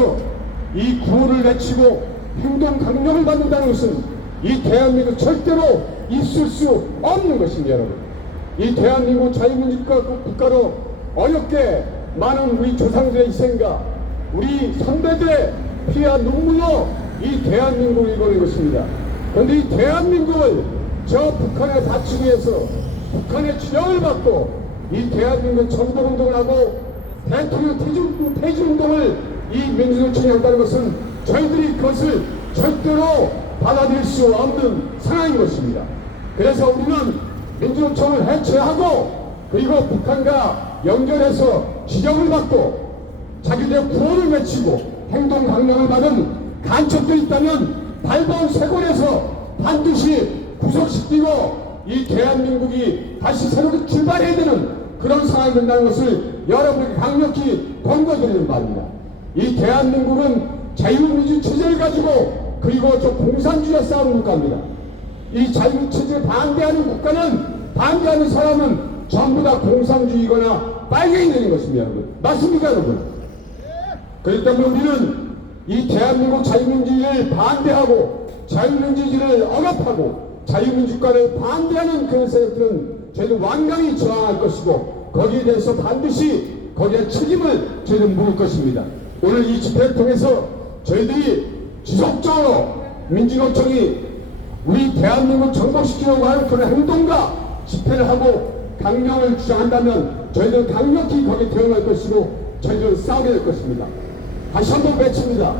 앞에서 이 구호를 외치고 행동 강령을 받는다는 것은 이 대한민국 절대로 있을 수 없는 것입니다. 여러분, 이 대한민국 자유민주주의 국가로 어렵게 많은 우리 조상들의 희생과 우리 선배들의 피와 눈물로 이 대한민국을 이루는 것입니다. 그런데 이 대한민국을 저 북한에 바치기 위해서 북한의 지령을 받고 이 대한민국 정복운동을 하고 대통령 퇴진운동을 이 민주노총이 한다는 것은 저희들이 그것을 절대로 받아들일 수 없는 상황인 것입니다. 그래서 우리는 민주노총을 해체하고 그리고 북한과 연결해서 지령을 받고 자기들의 구호를 외치고 행동 강령을 받은 간첩들이 있다면 밟아온 세골에서 반드시 구속시키고 이 대한민국이 다시 새롭게 출발해야 되는 그런 상황이 된다는 것을 여러분에게 강력히 권고드리는 바입니다. 이 대한민국은 자유민주 체제를 가지고 그리고 저 공산주의와 싸우는 국가입니다. 이 자유민주 체제에 반대하는 국가는 반대하는 사람은 전부 다 공산주의거나 빨갱이 되는 것입니다. 여러분, 맞습니까 여러분? 그렇기 때문에 우리는 이 대한민국 자유민주주의를 반대하고 자유민주주의를 억압하고 자유민주주의를 반대하는 그런 세력들은 저희는 완강히 저항할 것이고 거기에 대해서 반드시 거기에 책임을 저희는 물을 것입니다. 오늘 이 집회를 통해서 저희들이 지속적으로 민주노총이 우리 대한민국 정복시키려고 하는 그런 행동과 집회를 하고 강령을 주장한다면 저희들은 강력히 거기에 대응할 것이고 저희들은 싸우게 될 것입니다. 다시 한번 외칩니다.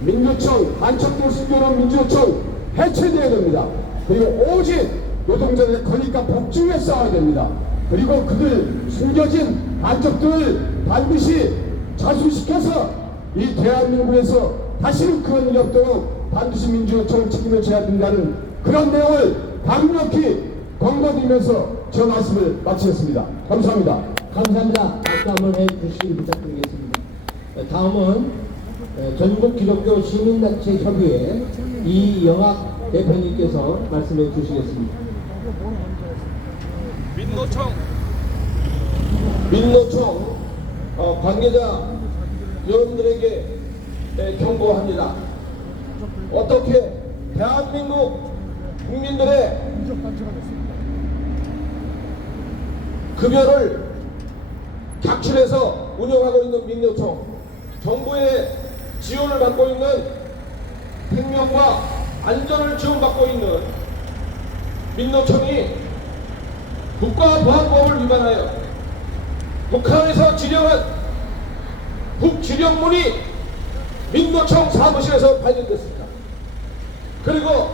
민주노총, 간첩도시교로 민주노총 해체되어야 됩니다. 그리고 오직 노동자들의 권익과 복지 위해 싸워야 됩니다. 그리고 그들 숨겨진 간첩들을 반드시 자수시켜서 이 대한민국에서 다시는 그런 일이 없도록 반드시 민주노총 책임을 져야 된다는 그런 내용을 강력히 권고드리면서 저 말씀을 마치겠습니다. 감사합니다. 감사합니다. 박수 한번 해주시길 부탁드리겠습니다. 다음은 전국 기독교 시민단체 협의회 이영학 대표님께서 말씀해 주시겠습니다. 민노총 관계자 여러분들에게 경고합니다. 어떻게 대한민국 국민들의 급여를 각출해서 운영하고 있는 민노총, 정부의 지원을 받고 있는 생명과 안전을 지원받고 있는 민노총이 국가보안법을 위반하여 북한에서 지령한 북지령문이 민노총 사무실에서 발견됐습니다. 그리고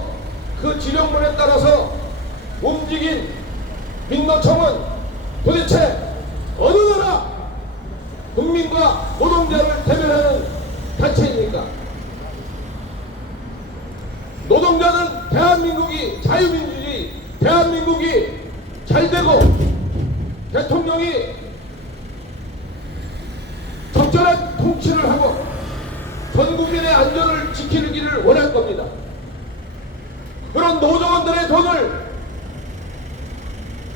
그 지령문에 따라서 움직인 민노총은 도대체 어느 나라 국민과 노동자를 대변하는 단체입니까? 노동자는 대한민국이 자유민주주의, 대한민국이 잘되고 대통령이 적절한 통치를 하고 전 국민의 안전을 지키기를 원할 겁니다. 그런 노조원들의 돈을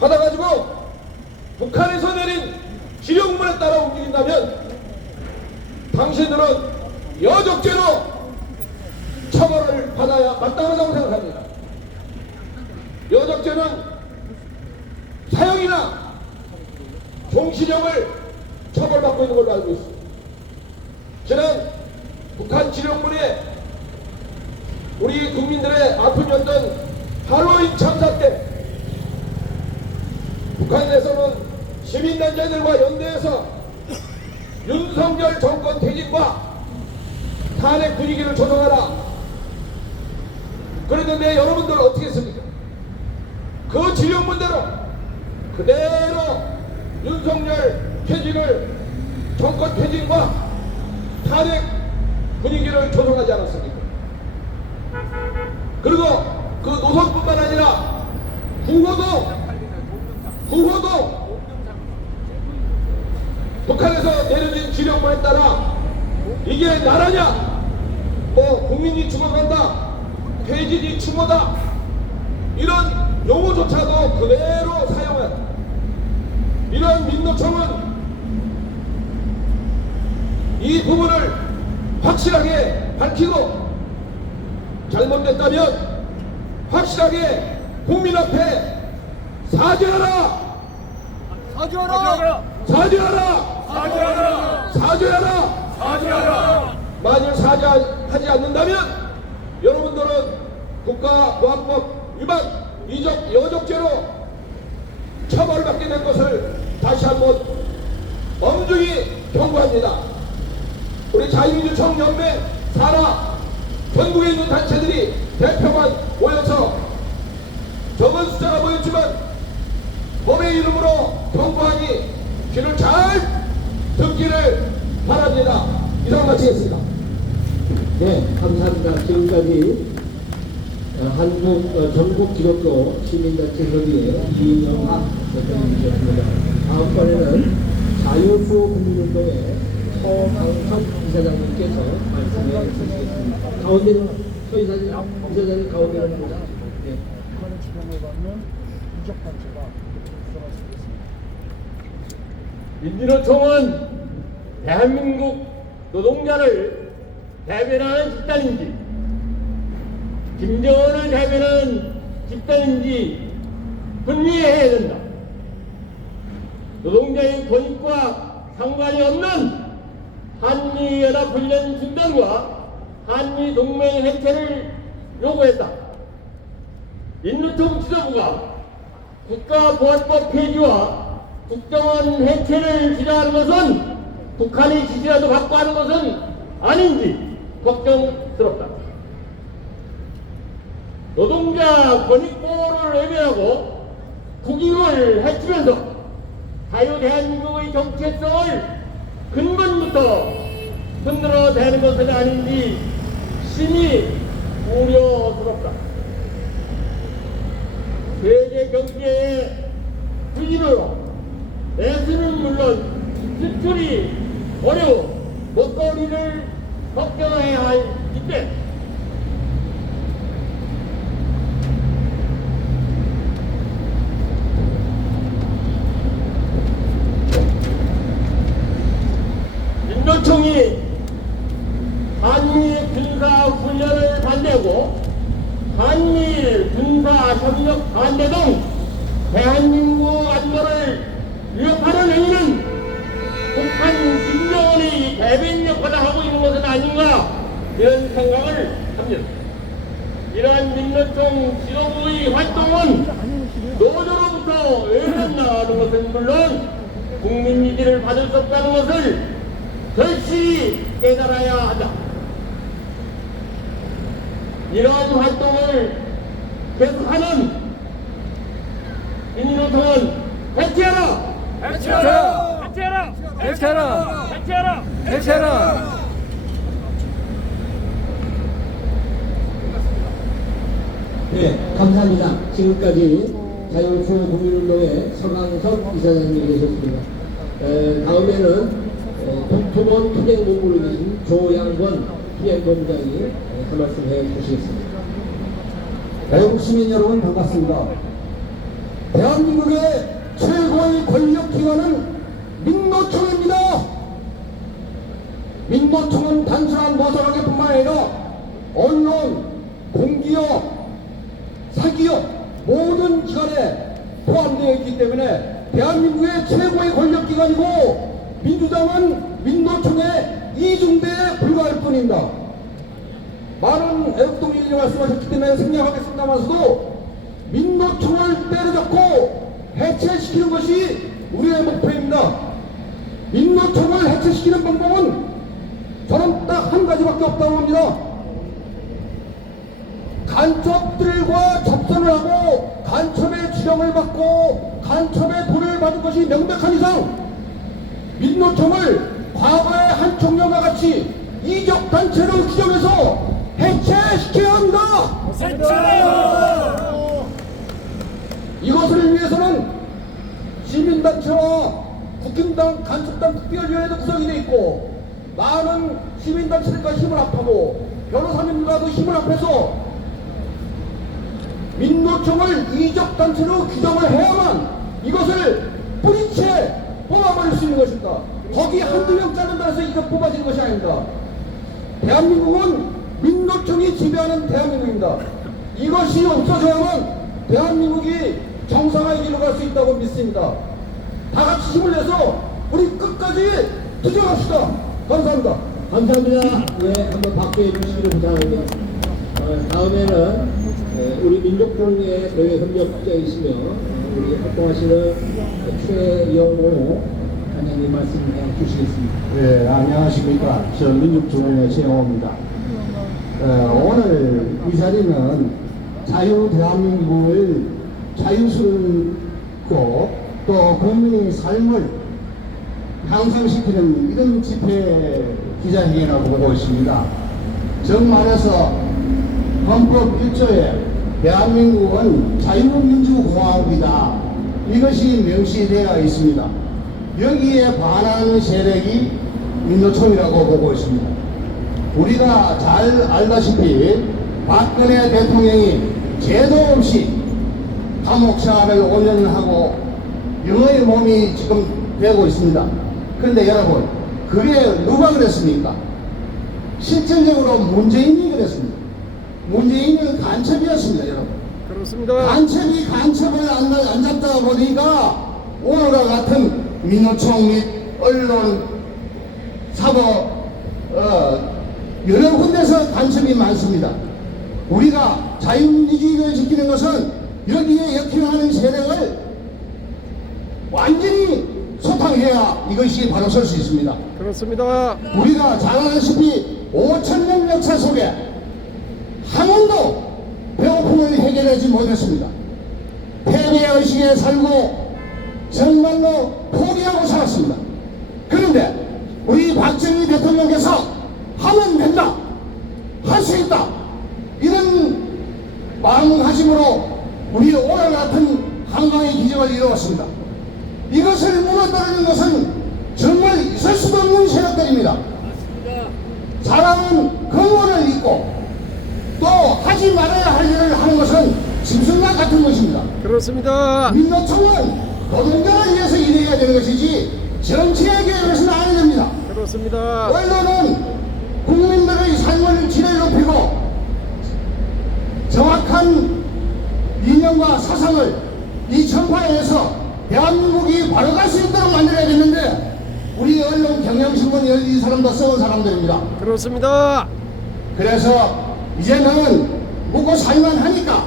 받아가지고 북한에서 내린 지령문에 따라 움직인다면 당신들은 여적죄로 처벌을 받아야 마땅하다고 생각합니다. 여적죄는 사형이나 종신형을 처벌받고 있는 걸로 알고 있습니다. 지난 북한 지령문에 우리 국민들의 아픔이었던 할로윈 참사 때 북한에서는 시민단체들과 연대해서 윤석열 정권 퇴진과 탄핵 분위기를 조성하라. 그랬는데 여러분들 어떻게 했습니까? 그 지령문대로 그대로 윤석열 퇴진을 정권 퇴진과 탄핵 분위기를 조성하지 않았습니까? 그리고 그 노선뿐만 아니라 구호도 북한에서 내려진 지령문에 따라 이게 나라냐, 뭐 국민이 죽어간다, 퇴진이 추모다, 이런 용어조차도 그대로 사용했다. 이런 민노총은 이 부분을 확실하게 밝히고 잘못됐다면 확실하게 국민 앞에 사죄하라! 사죄하라! 사죄하라! 사죄하라! 사죄하라! 사죄하라! 만일 사죄하지 않는다면 여러분들은 국가보안법 위반 이적 여적죄로 처벌받게 될 것을 다시 한번 엄중히 경고합니다. 우리 자유민주청 연맹 산하 전국에 있는 단체들이 대표만 모여서 적은 숫자가 모였지만 법의 이름으로 경고하니 귀를 잘 듣기를 바랍니다. 이상 마치겠습니다. 네, 감사합니다. 지금까지 전국 기독교 시민단체 협의회 이영학 대표님이셨습니다. 다음번에는 자유수 국민운동의 서강석 이사장님께서 말씀해 주시겠습니다. 가운데는 서 이사장님 가운데는 보자. 네. 북한의 주장을 받는 이적 단체가 들어갈 수 있겠습니다. 민주노총은 대한민국 노동자를 대변하는 집단인지 김정은을 대변하는 집단인지 분리해야 된다. 노동자의 권익과 상관이 없는 한미연합훈련 중단과 한미동맹 해체를 요구했다. 민노총 지도부가 국가보안법 폐지와 국정원 해체를 주장하는 것은 북한의 지시라도 받고 하는 것은 아닌지 걱정스럽다. 노동자 권익보호를 외면하고 국익을 해치면서 자유 대한민국의 정체성을 근본부터 흔들어 대는 것은 아닌지 심히 우려스럽다. 세계 경제의 부진으로 내수는 물론 수출이 어려워 먹거리를 걱정해야 할 이때 민노총이 한미 군사훈련을 반대하고 한미 군사협력 반대 등 대한민국 안보를 위협하는 행위는 북한 김정은의 대변 역할을 하고 있는 것은 아닌가 이런 생각을 합니다. 이러한 민노총 지도부의 활동은 노조로부터 외면나가는 것은 물론 국민 지지를 받을 수 없다는 것을 절실히 깨달아야 한다. 이러한 활동을 계속하는 민노총은 해체하라! 해체하라! 해체하라! 해체하라! 해체하라! 해체하라! 네, 감사합니다. 지금까지 자유수 국민운동의 서강석 이사장님이 계셨습니다. 다음에는 동토본 투쟁본부로 계신 조양권 투쟁본부장이 한 말씀 해주시겠습니다. 대한민국 시민 여러분 반갑습니다. 대한민국의 최고의 권력기관은 민노총입니다. 민노총은 단순한 노사관계뿐만 아니라 언론, 공기업, 사기업 모든 기관에 포함되어 있기 때문에 대한민국의 최고의 권력기관이고 민주당은 민노총의 이중대에 불과할 뿐입니다. 많은 애국동지들이 말씀하셨기 때문에 생략하겠습니다만서도 민노총을 때려잡고 해체시키는 것이 우리의 목표입니다. 민노총을 해체시키는 방법은 저는 딱 한 가지밖에 없다고 합니다. 간첩들과 접선을 하고 간첩의 지령을 받고 간첩의 돈을 받은 것이 명백한 이상 민노총을 과거의 한총련과 같이 이적단체로 규정해서 해체시켜야 합니다. 이것을 위해서는 시민단체와 국힘당 간첩단 특별위원회도 구성이 되어 있고 많은 시민단체들과 힘을 합하고 변호사님들과도 힘을 합해서 민노총을 이적단체로 규정을 해야만 이것을 뿌리채 뽑아버릴 수 있는 것입니다. 거기 한두 명 자른다 해서 이거 뽑아지는 것이 아닙니다. 대한민국은 민노총이 지배하는 대한민국입니다. 이것이 없어져야만 대한민국이 정상화의 길로 갈 수 있다고 믿습니다. 다 같이 힘을 내서 우리 끝까지 투쟁합시다. 감사합니다. 감사합니다. 예, 한번 박수해 주시기를 부탁합니다. 다음에는 우리 민족통일의 대외 협력자이시며 우리 활동하시는 최영호 단장님 말씀해 주시겠습니다. 네, 안녕하십니까. 저 민족중앙의 최영호입니다. 오늘 이 자리는 자유 대한민국을 자유스럽고 또 국민의 삶을 향상시키는 이런 집회 기자회견이라고 보고 있습니다. 정말해서 헌법 1조에 대한민국은 자유민주공화국이다. 이것이 명시되어 있습니다. 여기에 반하는 세력이 민노총이라고 보고 있습니다. 우리가 잘 알다시피 박근혜 대통령이 죄도 없이 감옥 생활을 5년을 하고 영어의 몸이 지금 되고 있습니다. 그런데 여러분, 그게 누가 그랬습니까? 실질적으로 문재인이 그랬습니다. 문재인은 간첩이었습니다, 여러분. 그렇습니다. 간첩이 간첩을 안 잡다 보니까 오늘과 같은 민노총 및 언론, 사법, 여러 군데서 간첩이 많습니다. 우리가 자유민주주의를 지키는 것은 여기에 역행하는 세력을 완전히 소탕해야 이것이 바로 설 수 있습니다. 그렇습니다. 우리가 잘 아다시피 5,000년 역사 속에 한 번도 배고픔을 해결하지 못했습니다. 패배의식에 살고 정말로 포기하고 살았습니다. 그런데 우리 박정희 대통령께서 하면 된다, 할 수 있다, 이런 마음가짐으로 우리 오늘 같은 한강의 기적을 이루었습니다. 이것을 무너뜨리는 것은 정말 있을 수도 없는 세력들입니다. 사람은 근원을 잊고 또 하지 말아야 할 일을 하는 것은 짐승과 같은 것입니다. 그렇습니다. 민노총은 노동자를 위해서 일해야 되는 것이지 정치에게 위해서는 안 됩니다. 그렇습니다. 언론은 국민들의 삶을 질을 높이고 정확한 이념과 사상을 이 전파에서 대한민국이 바로 갈 수 있도록 만들어야 되는데 우리 언론 경향신문 이 사람도 썩은 사람들입니다. 그렇습니다. 그래서 이제는 먹고 살만 하니까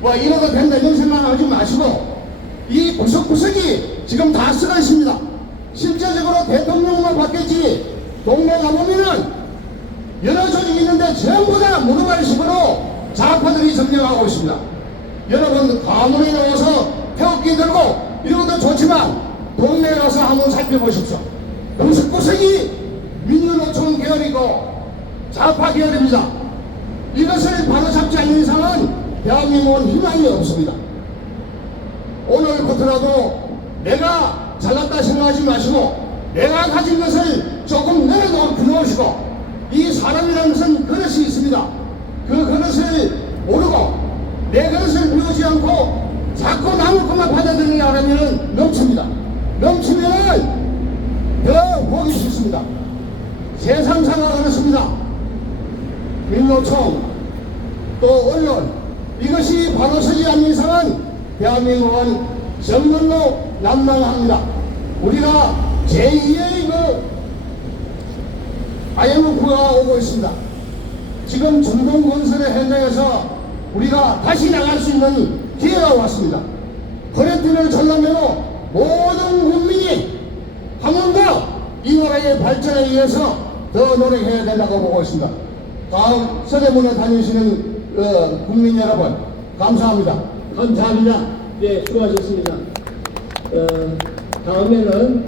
뭐 이러도 된다 이런 생각하지 마시고 이 구석구석이 지금 다 썩어 있습니다. 실제적으로 대통령만 바뀌었지 동네 가보면은 여러 조직이 있는데 전부 다 무능할 식으로 좌파들이 점령하고 있습니다. 여러분 가문에 나와서 태극기 들고 이러도 좋지만 동네에 가서 한번 살펴보십시오. 구석구석이 민주노총 계열이고 좌파 계열입니다. 이것을 바로잡지 않는 이상은 대한민국은 희망이 없습니다. 오늘부터라도 내가 잘났다 생각하지 마시고 내가 가진 것을 조금 내려놓으시고 이 사람이라는 것은 그릇이 있습니다. 그 그릇을 모르고 내 그릇을 비우지 않고 자꾸 남의 것만 받아들이려고 하면 넘칩니다. 넘치면 더 보기 싫습니다. 세상사가 그렇습니다. 민노총 또 언론 이것이 바로 서지 않는 이상은 대한민국은 정말로 난망합니다. 우리가 제2의 IMF가 오고 있습니다. 지금 중동 건설의 현장에서 우리가 다시 나갈 수 있는 기회가 왔습니다. 퍼레티를 전람회로 모든 국민이 한 번 더 이 나라의 발전에 위해서 더 노력해야 된다고 보고 있습니다. 다음 서대문에 다니시는 국민 여러분 감사합니다. 감사합니다. 네, 수고하셨습니다. 다음에는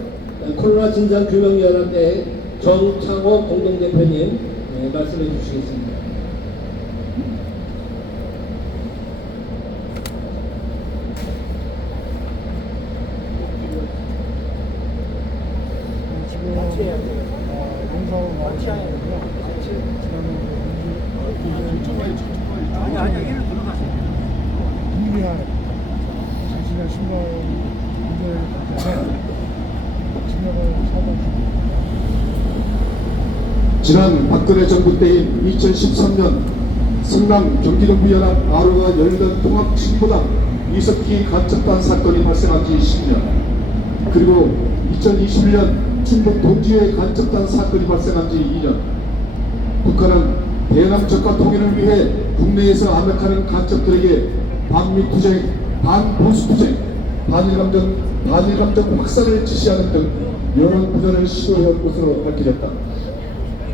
코로나 진상규명연합회 정창호 공동대표님 말씀해 주시겠습니다. 지금 용서 많이 하는데요. 미미한 자신의 신발 문제를 가져서 진행을 사고 있습니다. 지난 박근혜 정부 때인 2013년 성남 경기동부연합 아로가 열린 통합진보당 이석기 간첩단 사건이 발생한 지 10년, 그리고 2021년 충북 동지의 간첩단 사건이 발생한 지 2년. 북한은 대남적과 통일을 위해 국내에서 암약하는 간첩들에게 반미투쟁, 반보수투쟁, 반일감정 확산을 지시하는 등 여러 부전을 시도해온 것으로 밝혀졌다.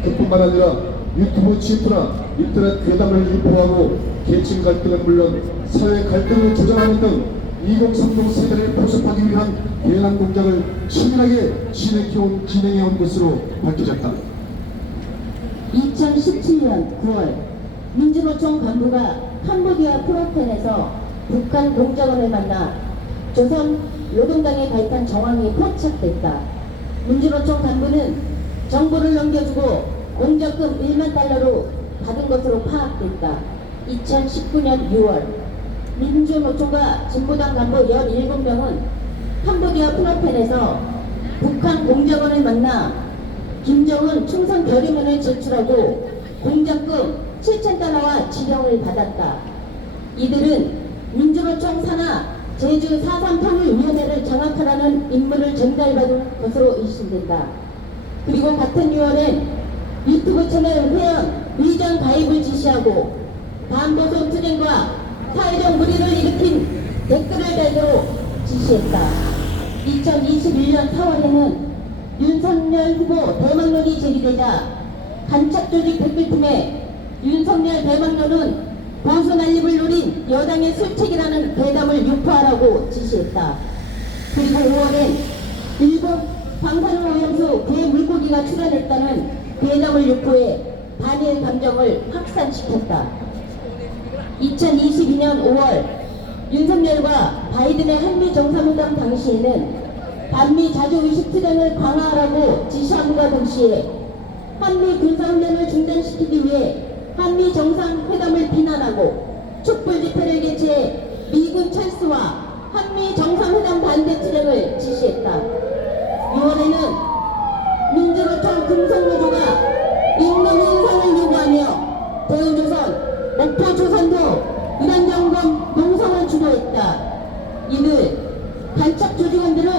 그뿐만 아니라 유튜브 침투나 인터넷 괴담을 유포하고 계층 갈등은 물론 사회 갈등을 조장하는 등 2030 세대를 포섭하기 위한 대남 공작을 치밀하게 진행해온 것으로 밝혀졌다. 2017년 9월 민주노총 간부가 캄보디아 프놈펜에서 북한 공작원을 만나 조선 노동당에 가입한 정황이 포착됐다. 민주노총 간부는 정보를 넘겨주고 공작금 1만 달러로 받은 것으로 파악됐다. 2019년 6월 민주노총과 진보당 간부 17명은 캄보디아 프놈펜에서 북한 공작원을 만나 김정은 충성 결의문을 제출하고 공작금 7,000달러와 지령을 받았다. 이들은 민주노총 산하 제주 4.3 통일위원회를 장악하라는 임무를 전달받은 것으로 의심된다. 그리고 같은 6월엔 유튜브 채널 회원 의전 가입을 지시하고 반보수 투쟁과 사회적 무리를 일으킨 댓글을 달도록 지시했다. 2021년 4월에는 윤석열 후보 대망론이 제기되자 간첩조직 댓글팀에 윤석열 대망론은 보수 난립을 노린 여당의 술책이라는 대담을 유포하라고 지시했다. 그리고 5월엔 일본 방사능 오염수 개 물고기가 출현했다는 대담을 유포해 반일 감정을 확산시켰다. 2022년 5월 윤석열과 바이든의 한미 정상회담 당시에는 반미 자주의식 투쟁을 강화하라고 지시함과 동시에 한미 군사훈련을 중단시키기 위해 한미 정상회담을 비난하고 촛불 집회를 개최해 미군 철수와 한미 정상회담 반대 투쟁을 지시했다. 6월에는 민주노총 금속노조가 임금 인상을 요구하며 대우조선, 목포조선도 위안점검 농성을 주도했다. 이들 간첩 조직원들은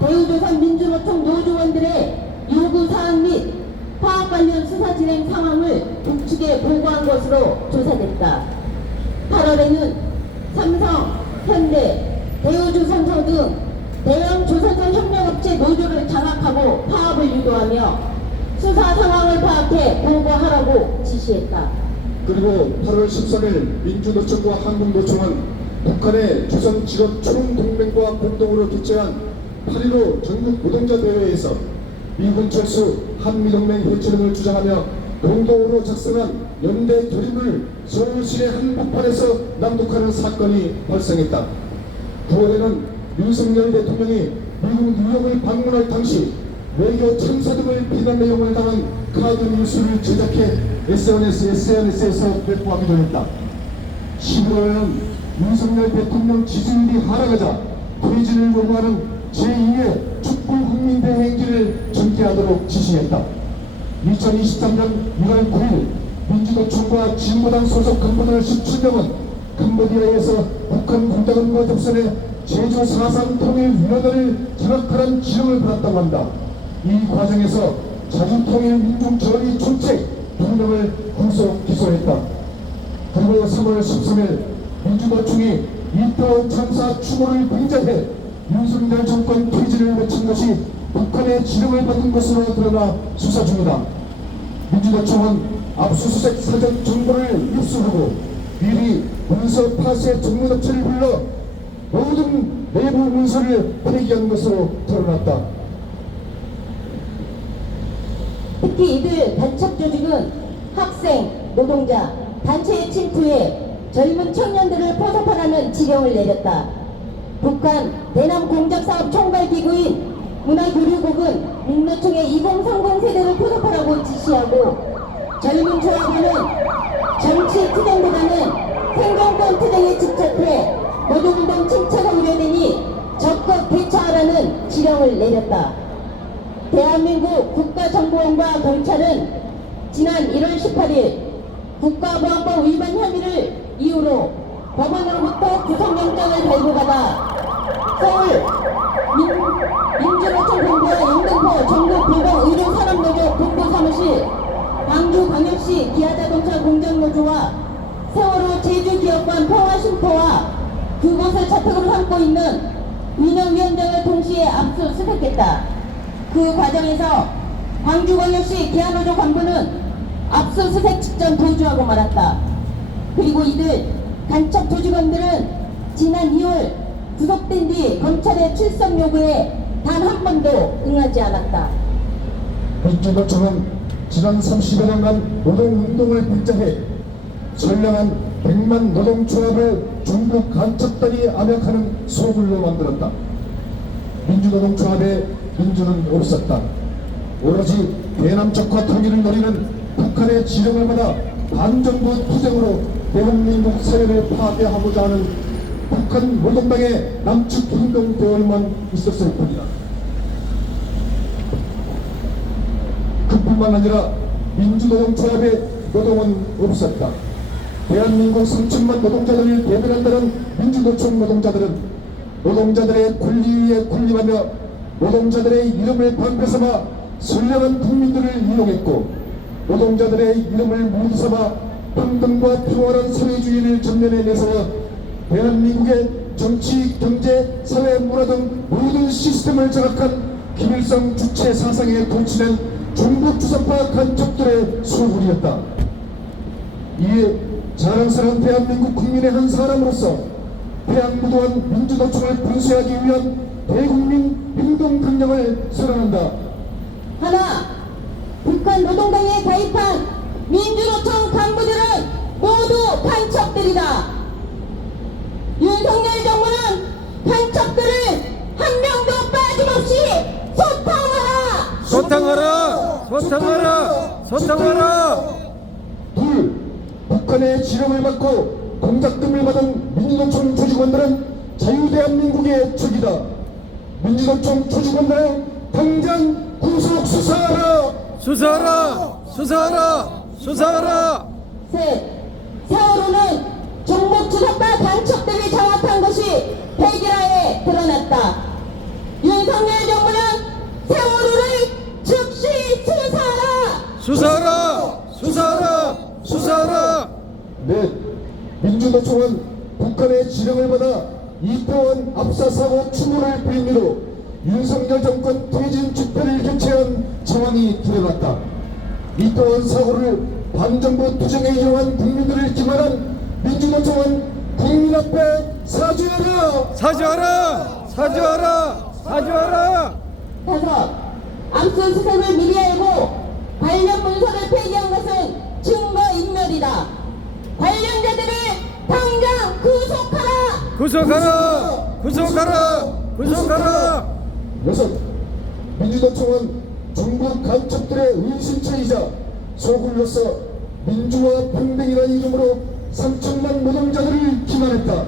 대우조선 민주노총 노조원들의 요구사항 및 파업 관련 수사 진행 상황을 북측에 보고한 것으로 조사됐다. 8월에는 삼성, 현대, 대우조선소 등 대형 조선소 협력업체 노조를 장악하고 파업을 유도하며 수사 상황을 파악해 보고하라고 지시했다. 그리고 8월 13일 민주노총과 한국노총은 북한의 조선직업초롱동맹과 공동으로 개최한 8.15 전국 노동자 대회에서 미군 철수 한미동맹 해체 등을 주장하며 공동으로 작성한 연대 결의문을 서울시내 한복판에서 낭독하는 사건이 발생했다. 9월에는 윤석열 대통령이 미국 뉴욕을 방문할 당시 외교 참사 등을 비난 내용을 담은 카드 뉴스를 제작해 SNS에서 배포하기도 했다. 11월에는 윤석열 대통령 지지율이 하락하자 퇴진을 요구하는 제2의 촛불국민대 행진을 전개하도록 지시했다. 2023년 1월 9일 민주노총과 진보당 소속 간부들 17명은 캄보디아에서 북한 공작원과 접선해 제주 4.3 통일위원회를 장악하라는 지령을 받았다고 한다. 이 과정에서 자주통일민중전의 총책 2명을 구속 기소했다. 그리고 3월 13일 민주노총이 이태원 참사 추모를 빙자해 윤석열 정권 퇴진을 외친 것이 북한의 지령을 받은 것으로 드러나 수사 중이다. 민주노총은 압수수색 사전 정보를 입수하고 미리 문서 파쇄 전문업체를 불러 모든 내부 문서를 폐기한 것으로 드러났다. 특히 이들 간첩 조직은 학생, 노동자, 단체에 침투해 젊은 청년들을 포섭하라는 지령을 내렸다. 북한 대남 공작사업 총괄기구인 문화교류국은 민노총의 2030 세대를 포섭하라고 지시하고 젊은 조합원은 정치 투쟁보다는 생존권 투쟁에 집착해 노동운동 침체가 우려되니 적극 대처하라는 지령을 내렸다. 대한민국 국가정보원과 경찰은 지난 1월 18일 국가보안법 위반 혐의를 이유로 법원으로부터 구속영장을 발부받아 서울 민주노총 본부와 영등포 전국 불법 의료 산업노조 본부 사무실, 광주광역시 기아자동차 공장노조와 세월호 제주기업관 평화심포와 그곳을 자택으로 삼고 있는 운영위원장을 동시에 압수수색했다. 그 과정에서 광주광역시 기아노조 간부는 압수수색 직전 도주하고 말았다. 그리고 이들 간첩 조직원들은 지난 2월 구속된 뒤 검찰의 출석 요구에 단 한 번도 응하지 않았다. 민주노총은 지난 30여 년간 노동운동을 분장해 선량한 100만 노동조합을 중국 간첩단이 암약하는 소굴로 만들었다. 민주노동조합의 민주는 없었다. 오로지 대남적과 통일을 노리는 북한의 지령을 받아 반정부 투쟁으로 대한민국 사회를 파괴하고자 하는 북한 노동당의 남측 행동 대열만 있었을 뿐이다. 그뿐만 아니라 민주노동조합의 노동은 없었다. 대한민국 3천만 노동자들을 대변한다는 민주노총 노동자들은 노동자들의 권리에 군림하며 노동자들의 이름을 방패 삼아 선량한 국민들을 이용했고 노동자들의 이름을 무드 삼아 평등과 평화로운 사회주의를 전면에 내세워 대한민국의 정치, 경제, 사회, 문화 등 모든 시스템을 장악한 김일성 주체 사상에 도취된 중국 주사파 간첩들의 소굴이었다. 이에 자랑스러운 대한민국 국민의 한 사람으로서 태양무도한 민주노총을 분쇄하기 위한 대국민 행동 강령을 선언한다. 하나, 북한 노동당에 가입한 민주노총 간부들은 모두 간첩들이다. 윤석열 정부는 간첩들을 한 명도 빠짐없이 소탕하라! 소탕하라! 소탕하라! 소탕하라! 둘, 북한의 지령을 받고 공작금을 받은 민주노총 조직원들은 자유대한민국의 적이다. 민주노총 조직원들은 당장 구속 수사하라! 수사하라! 수사하라! 수사하라! 셋, 세월호는 정복 주사파 간첩들이 장악한 것이 백일하에 드러났다. 윤석열 정부는 세월호를 즉시 수사하라! 수사하라! 수사하라! 수사하라! 넷, 민주노총은 북한의 지령을 받아 이태원 압사사고 추모를 빌미로 윤석열 정권 퇴진 집회를 개최한 정황이 드러났다. 이태원 사고를 반정부 투쟁에 이용한 국민들을 기만한 민주노총은 국민 앞에 사죄하라! 사죄하라! 사죄하라! 사죄하라! 다섯, 압수수색을 미리 알고 관련 문서를 폐기한 것은 증거인멸이다. 관련자들을 당장 구속하라! 구속하라! 구속하라! 구속하라! 여섯, 민주노총은 중국 간첩들의 의심처이자 소굴로서 민주화 평등이라는 이름으로 3천만 노동자들을 기만했다.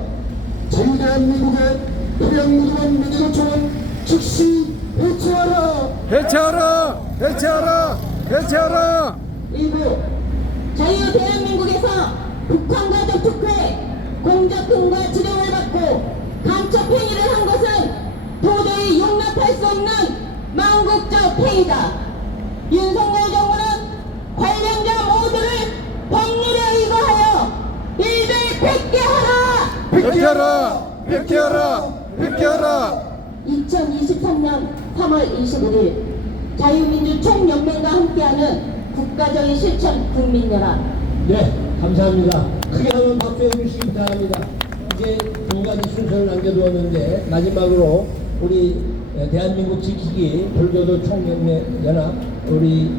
자유대한민국의 토양무도한 민주노총은 즉시 해체하라! 해체하라! 해체하라! 해체하라! 일부 자유대한민국에서 북한과 접촉해 공작금과 지령을 받고 간첩행위를 한 것은 도저히 용납할 수 없는 망국적 행위다. 윤석열 정부는 관련자 모두를 법률에 의거하여 일들 폐기하라! 회개하라! 회개하라! 회개하라! 2023년 3월 21일 자유민주총연맹과 함께하는 국가적인 실천 국민연합. 네, 감사합니다. 크게 한번 박수해 주시기 바랍니다. 이제 두 가지 순서를 남겨두었는데 마지막으로 우리 대한민국 지키기 불교도 총연합 우리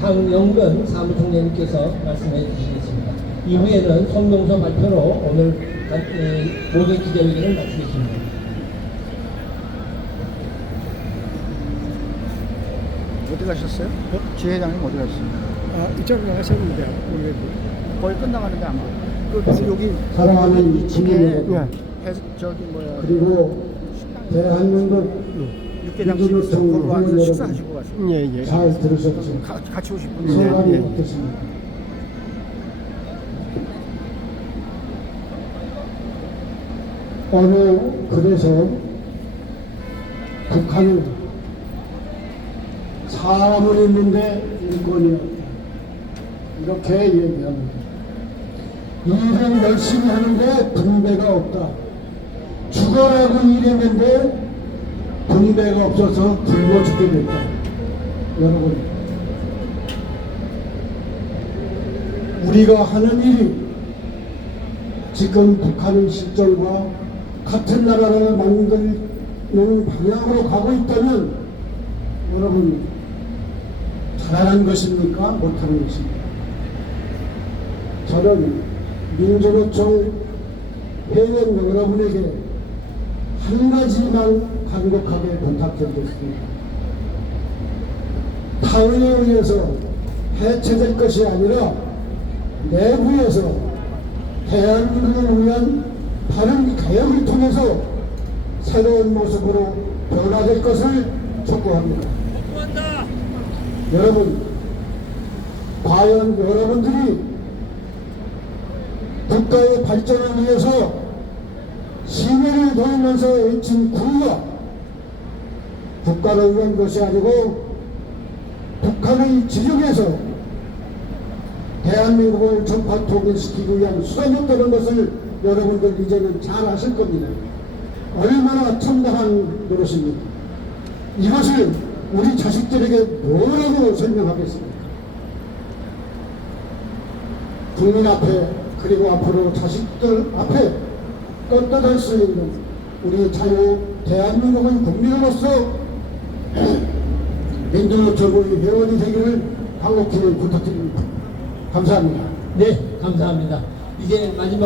강영근 사무총장님께서 말씀해 주시겠습니다. 이후에는 성명서 발표로 오늘 모든 기자회견을 마치겠습니다. 어디 가셨어요? 지회장님 어디 가셨어요? 이쪽으로 가셨는데 모르겠고 거의 끝나가는데 안 보여요. 그래서 여기 사랑하는 이 국민의 예. 저기 뭐야 그리고 대한민국 육개장집에서 거기 와서 식사하시고 가세요. 예. 잘 들으셨죠? 같이 오실 분들. 소감이 어떻습니까? 그래서 북한은 사람은 있는데 인권이 없다. 이렇게 얘기합니다. 일은 열심히 하는데 분배가 없다. 죽어라고 일했는데 분배가 없어서 굶어 죽게 됐다. 여러분, 우리가 하는 일이 지금 북한의 실정과 같은 나라를 만드는 방향으로 가고 있다면 여러분 잘하는 것입니까? 못하는 것입니까? 저는 민주노총 회원 여러분에게 한 가지만 간곡하게 부탁드리겠습니다. 당에 의해서 해체될 것이 아니라 내부에서 대한민국을 위한 바른 개혁을 통해서 새로운 모습으로 변화될 것을 촉구합니다. 여러분, 과연 여러분들이 국가의 발전을 위해서 시민을 도우면서 외친 구호가 국가를 위한 것이 아니고 북한의 지령에서 대한민국을 전파 통일시키기 위한 수단이었다는 것을 여러분들 이제는 잘 아실 겁니다. 얼마나 참담한 노릇입니까? 이것을 우리 자식들에게 뭐라고 설명하겠습니까? 국민 앞에 그리고 앞으로 자식들 앞에 떳떳할 수 있는 우리 자유 대한민국의 국민으로서 민주노총의 회원이 되기를 간곡히 부탁드립니다. 감사합니다. 네, 감사합니다. 이제 마지막